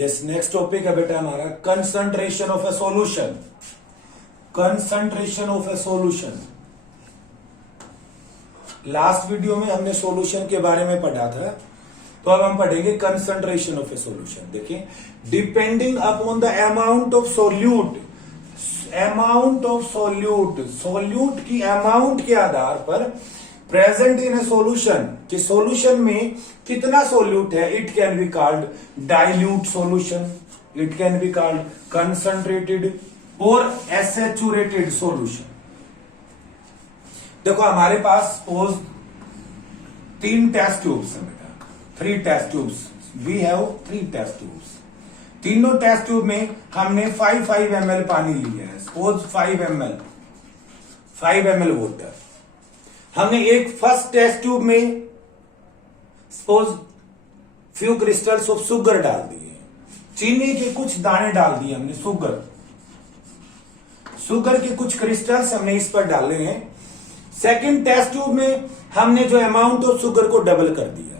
Yes, next topic है बेटा हमारा concentration of A solution. Concentration of A solution. Last video में हमने सॉल्यूशन के बारे में पढ़ा था, तो अब हम पढ़ेंगे कंसंट्रेशन ऑफ ए सॉल्यूशन। देखिए, depending upon the amount of solute, amount of solute, solute की अमाउंट के आधार पर प्रेजेंट इन ए सॉल्यूशन, कि सॉल्यूशन में कितना सोल्यूट है, it can be called dilute solution, it can be called concentrated और एसेचुरेटेड solution. देखो हमारे पास सपोज 3 टेस्ट ट्यूब्स हैं बेटा, 3 test tubes, we have 3 test tubes. तीनों टेस्ट ट्यूब में हमने 5 ml पानी लिया है, सपोज 5 ml वाटर। हमने एक फर्स्ट टेस्ट ट्यूब में suppose few crystals of sugar डाल दिए, चीनी के कुछ दाने डाल दिए हमने, शुगर के कुछ क्रिस्टल्स हमने इस पर डाले हैं। सेकंड टेस्ट ट्यूब में हमने जो अमाउंट ऑफ शुगर को डबल कर दिया।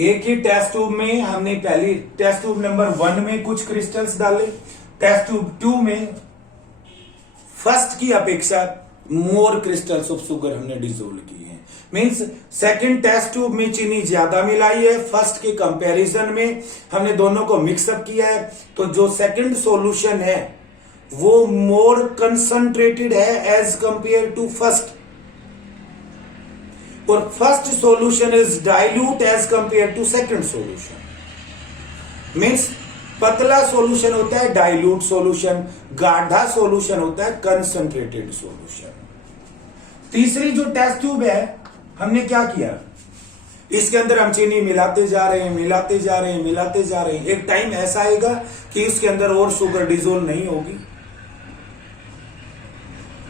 एक ही टेस्ट ट्यूब में हमने पहली टेस्ट ट्यूब नंबर 1 में कुछ क्रिस्टल्स डाले, टेस्ट ट्यूब 2 में फर्स्ट की अपेक्षा मोर क्रिस्टल्स ऑफ शुगर हमने डिसोल्व किए हैं। मींस सेकंड टेस्ट ट्यूब में चीनी ज्यादा मिलाई है, फर्स्ट के कंपैरिजन में हमने दोनों को मिक्सअप किया है, तो जो सेकंड सॉल्यूशन है वो मोर कंसंट्रेटेड है एज कंपेयर टू फर्स्ट, और first solution is dilute as compare to second solution. Means पतला सॉल्यूशन होता है डाइल्यूट सॉल्यूशन, गाढ़ा सॉल्यूशन होता है कंसंट्रेटेड सॉल्यूशन। तीसरी जो टेस्ट ट्यूब है, हमने क्या किया, इसके अंदर हम चीनी मिलाते जा रहे हैं, मिलाते जा रहे हैं, मिलाते जा रहे हैं। एक टाइम ऐसा आएगा कि इसके अंदर और शुगर डिसोल्व नहीं होगी,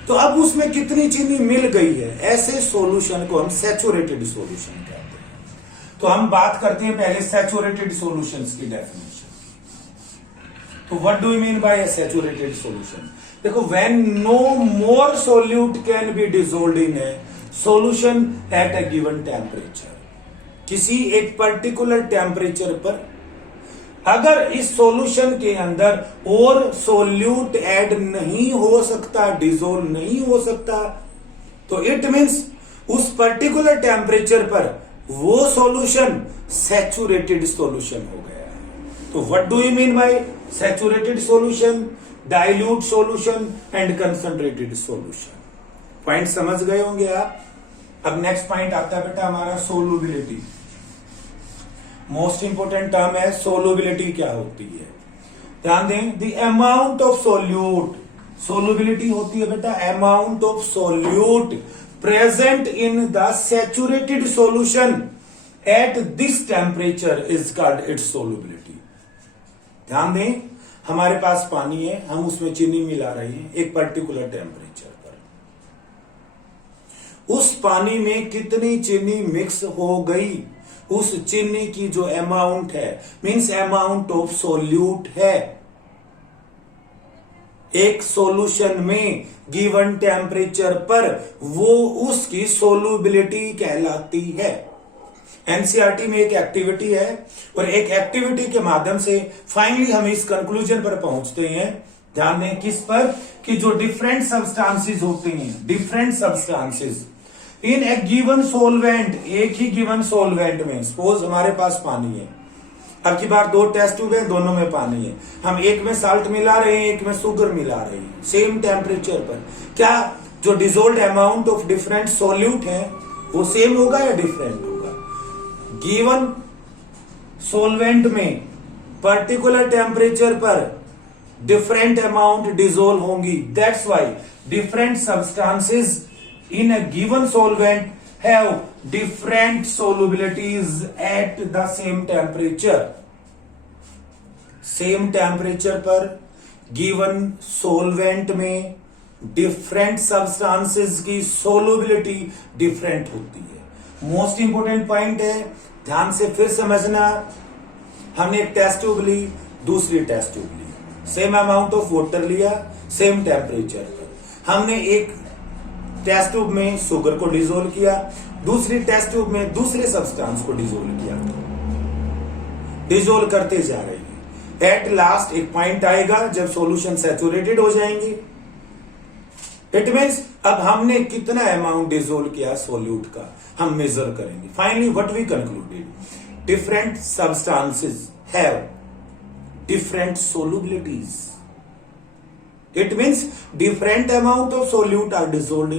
तो अब उसमें कितनी चीनी मिल गई है, ऐसे सॉल्यूशन को हम सैचुरेटेड सॉल्यूशन कहते हैं। तो हम बात करते हैं पहले सैचुरेटेड सॉल्यूशंस की डेफिनेशन। तो what do you mean by saturated solution? देखो, when no more solute can be dissolved in a solution at a given temperature, किसी एक पर्टिकुलर टेम्परेचर पर अगर इस सॉल्यूशन के अंदर और सोल्यूट ऐड नहीं हो सकता, डिसोल्व नहीं हो सकता, तो इट मींस उस पर्टिकुलर टेम्परेचर पर वो सॉल्यूशन सैचुरेटेड सॉल्यूशन हो गया है। तो what do you mean by saturated solution, dilute solution and concentrated solution? Point समझ गए होंगे आप। अब नेक्स्ट पॉइंट आता है बेटा हमारा सोलुबिलिटी। मोस्ट इंपोर्टेंट टर्म है सोलुबिलिटी। क्या होती है, ध्यान दें, the amount of solute, solubility होती है बेटा amount of solute present in the saturated solution at this temperature is called its solubility. ध्यान दें, हमारे पास पानी है, हम उसमें चीनी मिला रहे हैं एक पर्टिकुलर टेम्परेचर पर, उस पानी में कितनी चीनी मिक्स हो गई, उस चीनी की जो अमाउंट है, मींस अमाउंट ऑफ सोल्यूट है एक सॉल्यूशन में गिवन टेम्परेचर पर, वो उसकी सोलुबिलिटी कहलाती है। एनसीईआरटी में एक एक्टिविटी है, और एक एक्टिविटी के माध्यम से फाइनली हम इस कंक्लूजन पर पहुंचते हैं। ध्यान दें किस पर, कि जो डिफरेंट सब्सटेंसेस होते हैं, different substances in A given solvent, एक ही गिवन सोलवेंट में, सपोज हमारे पास पानी है, अब की बार 2 टेस्ट ट्यूब है, दोनों में पानी है, हम एक में साल्ट मिला रहे हैं, एक में शुगर मिला रहे हैं, सेम टेम्परेचर पर, क्या जो डिसोल्व्ड अमाउंट ऑफ डिफरेंट सोल्यूट है वो सेम होगा या डिफरेंट होगा? गिवन सोलवेंट में पर्टिकुलर टेम्परेचर पर डिफरेंट अमाउंट डिसोल्व होंगी। That's why different substances in a given solvent have different solubilities at the same temperature. Same temperature पर given solvent में different substances की solubility different होती है। Most important point है, ध्यान से फिर समझना। हमने एक टेस्ट ट्यूब ली, दूसरी टेस्ट ट्यूब ली, सेम अमाउंट ऑफ वाटर लिया, सेम टेम्परेचर पर। हमने एक टेस्ट ट्यूब में शुगर को डिसोल्व किया, दूसरी टेस्ट ट्यूब में दूसरे सब्सटेंस को डिसोल्व किया। डिजोल्व करते जा रहे हैं। एट लास्ट एक पॉइंट आएगा जब सॉल्यूशन सैचुरेटेड हो जाएंगे। इट मीन्स अब हमने कितना अमाउंट डिजोल्व किया सॉल्यूट का हम मेजर करेंगे। Finally what we concluded, different substances have different solubilities. It means different amount of solute are dissolved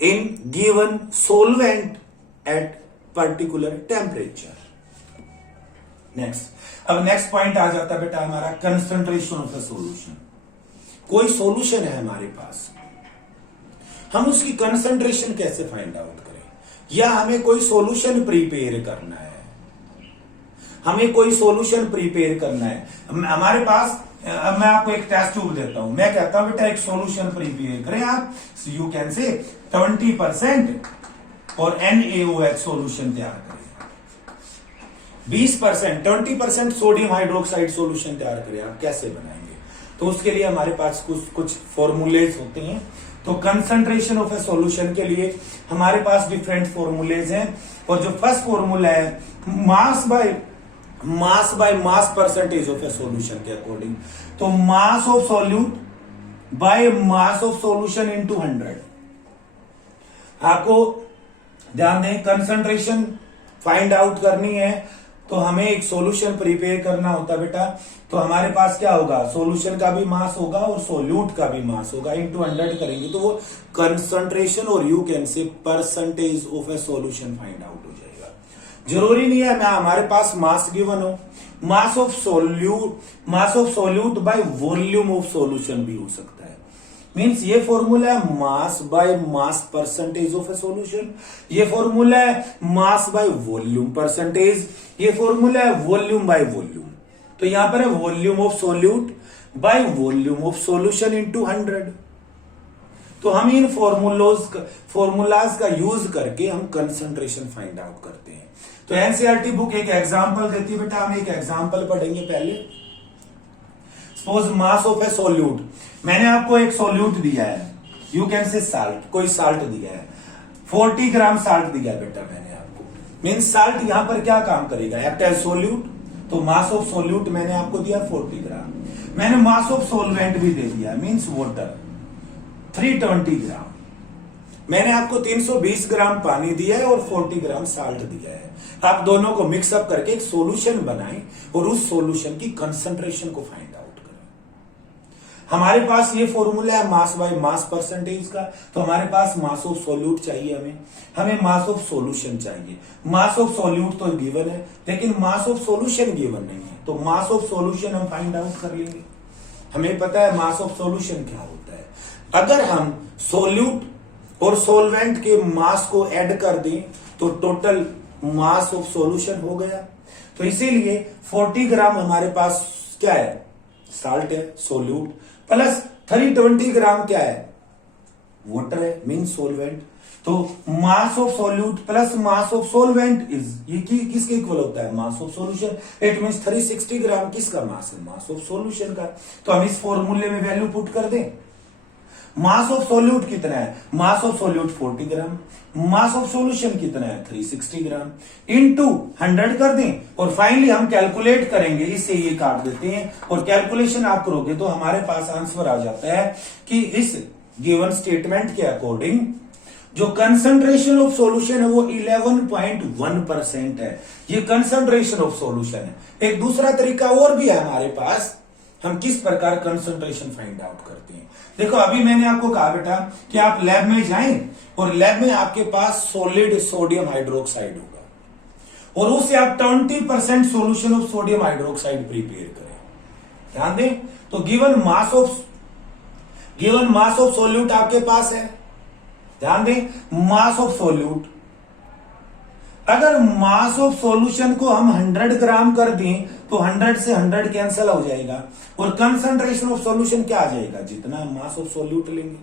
in given solvent at particular temperature. अब नेक्स्ट पॉइंट आ जाता है बेटा हमारा कंसंट्रेशन ऑफ द सॉल्यूशन। कोई solution है हमारे पास, हम उसकी कंसंट्रेशन कैसे फाइंड आउट करें, या हमें कोई सॉल्यूशन प्रिपेयर करना है, हमें कोई सॉल्यूशन प्रिपेयर करना है हमारे पास। अब मैं आपको एक टेस्ट ट्यूब देता हूं, मैं कहता हूं बेटा एक सॉल्यूशन प्रिपेयर करें आप, यू कैन से 20% और NaOH सॉल्यूशन तैयार करें, 20% 20% सोडियम हाइड्रोक्साइड सॉल्यूशन तैयार करें। आप कैसे बनाएंगे? तो उसके लिए हमारे पास कुछ फॉर्मूलेज होते हैं। तो कंसंट्रेशन ऑफ ए सॉल्यूशन के लिए हमारे पास डिफरेंट फॉर्मूलेज हैं, और जो फर्स्ट फॉर्मूला है mass by mass percentage of A solution के अकॉर्डिंग, तो mass of solute by mass of solution into 100। आपको ध्यान दें, कंसंट्रेशन फाइंड आउट करनी है तो हमें एक सॉल्यूशन प्रिपेयर करना होता है बेटा। तो हमारे पास क्या होगा, सॉल्यूशन का भी मास होगा और सॉल्यूट का भी मास होगा, इनटू 100 करेंगे तो वो कंसंट्रेशन और you can say percentage of A solution find out हो जाएगा। जरूरी नहीं है मैं हमारे पास मास गिवन हो, mass of solute by volume of solution भी हो सकता है। मींस ये फॉर्मूला है mass by mass percentage of A solution, ये फॉर्मूला है मास बाय वॉल्यूम परसेंटेज, ये फॉर्मूला है वॉल्यूम बाय वॉल्यूम। तो यहां पर है volume of solute by volume of solution into 100। तो हम इन फॉर्मूलाज का यूज करके हम कंसंट्रेशन फाइंड आउट करते हैं। तो एनसीईआरटी बुक एक एग्जांपल देती है बेटा, हम एक एग्जांपल पढ़ेंगे पहले। Suppose mass of A solute, मैंने आपको एक सॉल्यूट दिया है, यू कैन से साल्ट, कोई साल्ट दिया है, 40 ग्राम साल्ट दिया बेटा मैंने आपको। मीन्स साल्ट यहां पर क्या काम करेगा, एक्ट एज सॉल्यूट। तो मास ऑफ सॉल्यूट मैंने आपको दिया 40 ग्राम, मैंने मास ऑफ सॉल्वेंट भी दे दिया, मीन्स वाटर 320 ग्राम। मैंने आपको 320 ग्राम पानी दिया है और 40 ग्राम साल्ट दिया है। आप दोनों को मिक्सअप करके एक सॉल्यूशन बनाएं और उस सॉल्यूशन की कंसंट्रेशन को फाइंड आउट करें। हमारे पास ये फॉर्मूला है मास बाय मास परसेंटेज का, तो हमारे पास मास ऑफ सॉल्यूट चाहिए, हमें मास ऑफ सॉल्यूशन चाहिए। मास ऑफ सॉल्यूट तो गिवन है लेकिन मास ऑफ सॉल्यूशन गिवन नहीं है, तो मास ऑफ सॉल्यूशन हम फाइंड आउट कर लेंगे। हमें पता है मास ऑफ सॉल्यूशन क्या होता है। अगर हम सॉल्यूट और सॉल्वेंट के मास को ऐड कर दें तो टोटल मास ऑफ सॉल्यूशन हो गया। तो इसीलिए 40 ग्राम हमारे पास क्या है, साल्ट है, सॉल्यूट, प्लस 320 ग्राम क्या है, वाटर है, मीन सॉल्वेंट। तो mass of solute plus mass of solvent is, ये किसके इक्वल होता है, mass of solution. It means 360 ग्राम किसका मास है, मास ऑफ सॉल्यूशन का। तो हम इस फॉर्मूले में वैल्यू पुट कर दें। मास ऑफ सॉल्यूट कितना है, mass of solute 40 gram, mass of solution कितना है 360 ग्राम, इनटू 100 कर दें और फाइनली हम कैलकुलेट करेंगे, इससे ये काट देते हैं और कैलकुलेशन आप करोगे तो हमारे पास आंसर आ जाता है कि इस गिवन स्टेटमेंट के अकॉर्डिंग जो कंसंट्रेशन ऑफ सॉल्यूशन है वो 11.1% है। ये कंसंट्रेशन ऑफ सॉल्यूशन है। एक दूसरा तरीका और भी है हमारे पास, हम किस प्रकार कंसंट्रेशन फाइंड आउट करते हैं। देखो अभी मैंने आपको कहा बेटा कि आप लैब में जाएं और लैब में आपके पास सॉलिड सोडियम हाइड्रोक्साइड होगा और उससे आप 20% solution of sodium hydroxide prepare करें। ध्यान दें, तो गिवन मास ऑफ सॉल्यूट आपके पास है, ध्यान दें मास ऑफ सॉल्यूट, अगर मास ऑफ सॉल्यूशन को हम 100 ग्राम कर दें तो 100 से 100 कैंसिल हो जाएगा और कंसंट्रेशन ऑफ सॉल्यूशन क्या आ जाएगा, जितना मास ऑफ सॉल्यूट लेंगे।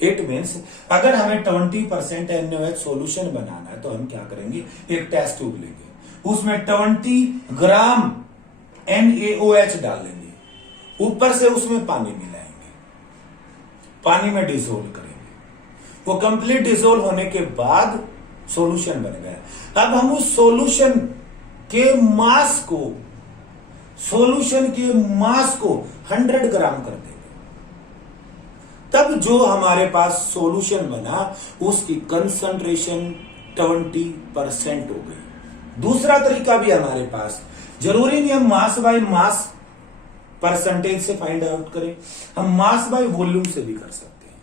इट मींस अगर हमें 20% NaOH सॉल्यूशन बनाना है तो हम क्या करेंगे, एक टेस्ट ट्यूब लेंगे, उसमें 20 ग्राम NaOH डालेंगे, ऊपर से उसमें पानी मिलाएंगे, पानी में डिसोल्व करेंगे। वो कंप्लीट डिसोल्व होने के बाद सॉल्यूशन बन गया। अब हम उस सॉल्यूशन के मास को 100 ग्राम कर देंगे, तब जो हमारे पास सॉल्यूशन बना उसकी कंसंट्रेशन 20% हो गई। दूसरा तरीका भी हमारे पास, जरूरी नहीं हम मास बाय मास परसेंटेज से फाइंड आउट करें, हम मास बाय वॉल्यूम से भी कर सकते हैं।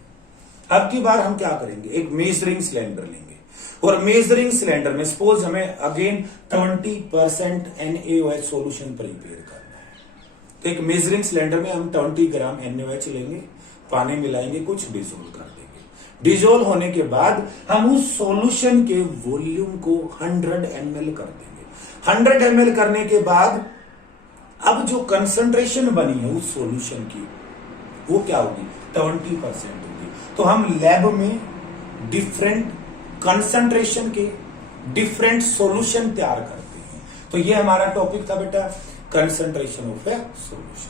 अब की बार हम क्या करेंगे, एक मेजरिंग सिलेंडर लेंगे और मेजरिंग सिलेंडर में सपोज हमें अगेन 20% NaOH सॉल्यूशन प्रिपेयर करना है, तो एक मेजरिंग सिलेंडर में हम 20 ग्राम NaOH लेंगे, पानी मिलाएंगे, कुछ डिसोल्व कर देंगे। डिसोल्व होने के बाद हम उस सॉल्यूशन के वॉल्यूम को 100 ml कर देंगे। 100 ml करने के बाद अब जो कंसंट्रेशन बनी है उस सॉल्यूशन की वो क्या होगी, 20% होगी। तो हम लैब में डिफरेंट कंसंट्रेशन के डिफरेंट सॉल्यूशन तैयार करते हैं। तो ये हमारा टॉपिक था बेटा, कंसंट्रेशन ऑफ ए सॉल्यूशन।